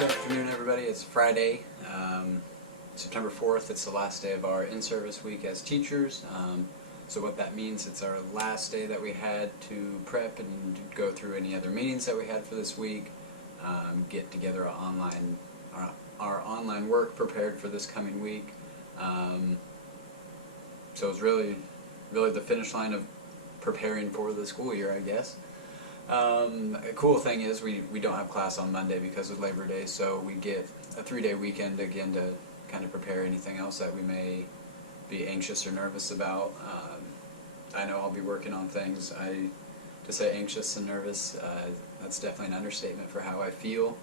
Good afternoon, everybody. It's Friday, September 4th. It's the last day of our in-service week as teachers. So what that means, it's our last day that we had to prep and go through any other meetings that we had for this week, get together our online work prepared for this coming week. So it's really the finish line of preparing for the school year, I guess. A cool thing is we don't have class on Monday because of Labor Day, so we get a 3-day weekend again to kind of prepare anything else that we may be anxious or nervous about. I know I'll be working on things. To say anxious and nervous, that's definitely an understatement for how I feel,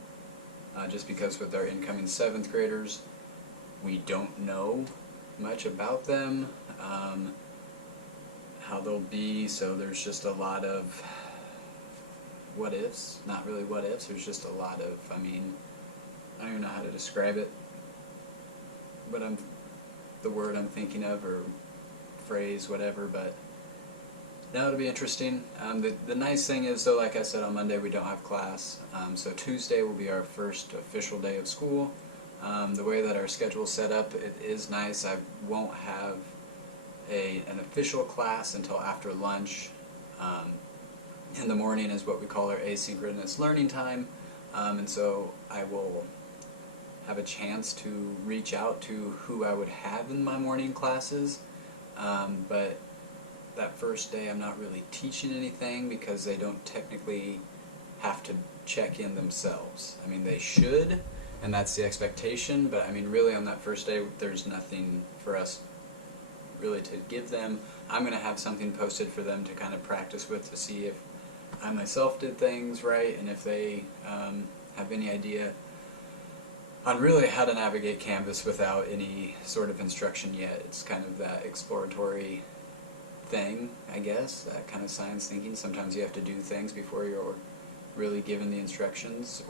just because with our incoming 7th graders, we don't know much about them, how they'll be, so there's just a lot of what ifs, not really what ifs, there's just a lot of, I don't even know how to describe it, but the word I'm thinking of, or phrase, whatever, but now it'll be interesting. The nice thing is, though, like I said, on Monday we don't have class, so Tuesday will be our first official day of school. The way that our schedule is set up, it is nice. I won't have an official class until after lunch. In the morning is what we call our asynchronous learning time, and so I will have a chance to reach out to who I would have in my morning classes, but that first day I'm not really teaching anything because they don't technically have to check in themselves. They should, and that's the expectation, but really on that first day there's nothing for us really to give them. I'm going to have something posted for them to kind of practice with to see if I myself did things right, and if they have any idea on really how to navigate Canvas without any sort of instruction yet. It's kind of that exploratory thing, I guess, that kind of science thinking. Sometimes you have to do things before you're really given the instructions,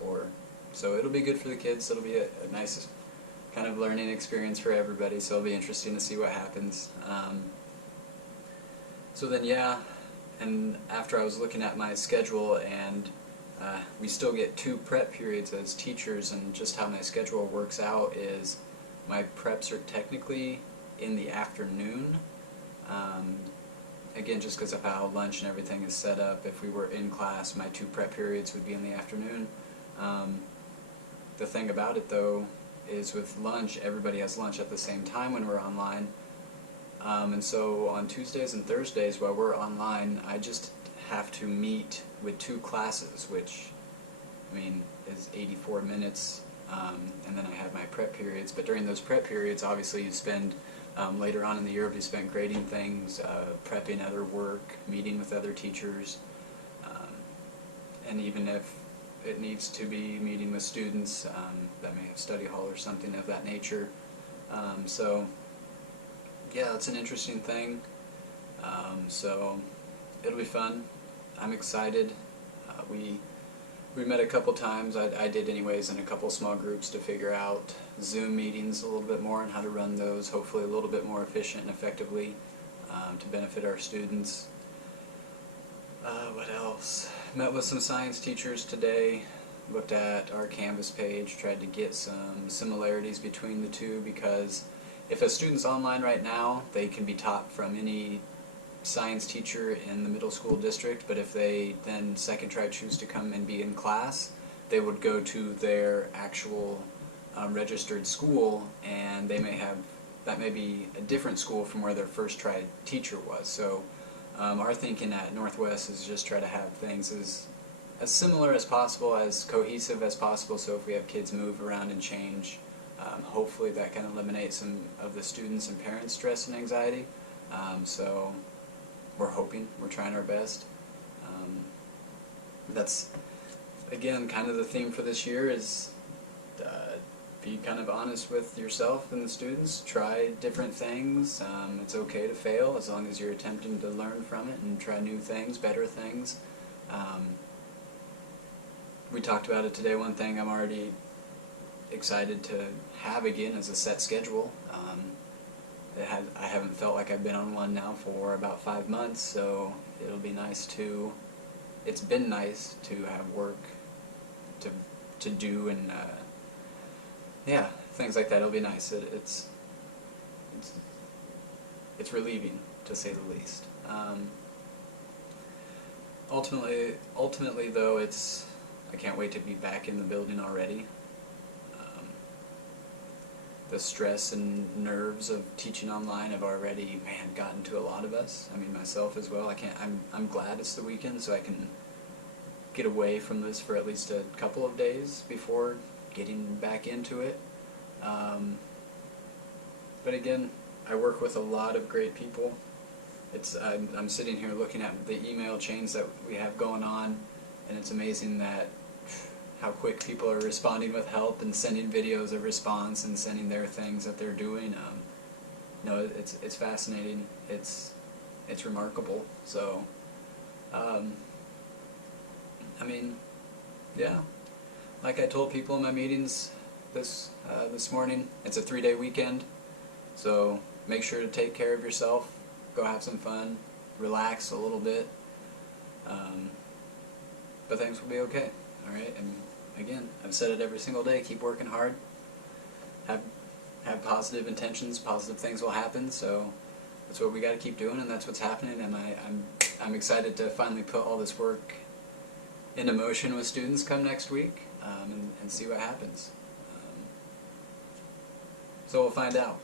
so it'll be good for the kids. It'll be a nice kind of learning experience for everybody, so it'll be interesting to see what happens. So then, yeah, and after I was looking at my schedule, and we still get 2 prep periods as teachers, and just how my schedule works out is my preps are technically in the afternoon. Again, just because of how lunch and everything is set up, if we were in class, my 2 prep periods would be in the afternoon. The thing about it, though, is with lunch, everybody has lunch at the same time when we're online. And so on Tuesdays and Thursdays while we're online, I just have to meet with 2 classes, which is 84 minutes, and then I have my prep periods. But during those prep periods, obviously you spend, later on in the year, you spend grading things, prepping other work, meeting with other teachers, and even if it needs to be meeting with students that may have study hall or something of that nature. So yeah, it's an interesting thing. So it'll be fun. I'm excited. We met a couple times. I did anyways in a couple small groups to figure out Zoom meetings a little bit more and how to run those, hopefully a little bit more efficient and effectively, to benefit our students. What else? Met with some science teachers today, looked at our Canvas page, tried to get some similarities between the two, because if a student's online right now, they can be taught from any science teacher in the middle school district, but if they then second try choose to come and be in class, they would go to their actual registered school, and that may be a different school from where their first try teacher was. So our thinking at Northwest is just try to have things as similar as possible, as cohesive as possible, so if we have kids move around and change, hopefully that can eliminate some of the students' and parents' stress and anxiety. So we're hoping, we're trying our best. That's, again, kind of the theme for this year is be kind of honest with yourself and the students. Try different things. It's okay to fail as long as you're attempting to learn from it and try new things, better things. We talked about it today. One thing I'm already excited to have again is a set schedule. I haven't felt like I've been on one now for about 5 months, so it'll be nice it's been nice to have work to do and yeah, things like that. It'll be nice. It's relieving, to say the least. Ultimately though, I can't wait to be back in the building already. The stress and nerves of teaching online have already, gotten to a lot of us. I mean, myself as well. I'm glad it's the weekend so I can get away from this for at least a couple of days before getting back into it. But again, I work with a lot of great people. I'm sitting here looking at the email chains that we have going on, and it's amazing that how quick people are responding with help and sending videos of response and sending their things that they're doing. It's fascinating. It's remarkable. So, yeah. Like I told people in my meetings this morning, it's a 3-day weekend. So make sure to take care of yourself. Go have some fun. Relax a little bit. But things will be okay. All right. And again, I've said it every single day. Keep working hard. Have positive intentions. Positive things will happen. So that's what we got to keep doing, and that's what's happening. And I'm excited to finally put all this work into motion with students come next week, and see what happens. So we'll find out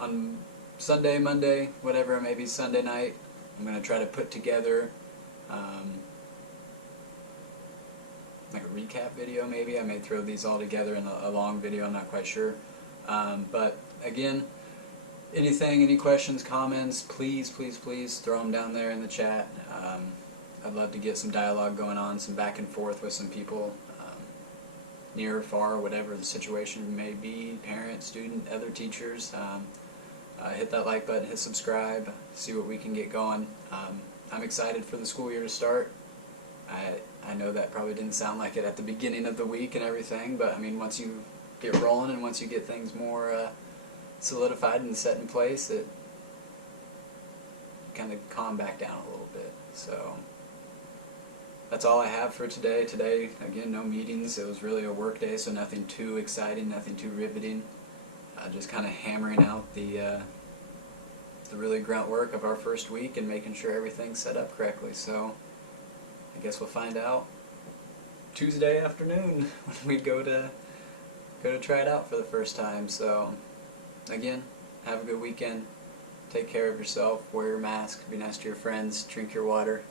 on Sunday, Monday, whatever it may be, Sunday night. I'm going to try to put together like a recap video maybe. I may throw these all together in a long video, I'm not quite sure. But again, any questions, comments, please throw them down there in the chat. I'd love to get some dialogue going on, some back and forth with some people, near or far, whatever the situation may be, parent, student, other teachers. Hit that like button, hit subscribe, see what we can get going. I'm excited for the school year to start. I know that probably didn't sound like it at the beginning of the week and everything, but I mean, once you get rolling and once you get things more solidified and set in place, it kind of calm back down a little bit. So that's all I have for today. Today, again, no meetings. It was really a work day, so nothing too exciting, nothing too riveting. Just kind of hammering out the really grunt work of our first week and making sure everything's set up correctly. So I guess we'll find out Tuesday afternoon when we go to try it out for the first time. So again, have a good weekend. Take care of yourself. Wear your mask. Be nice to your friends. Drink your water.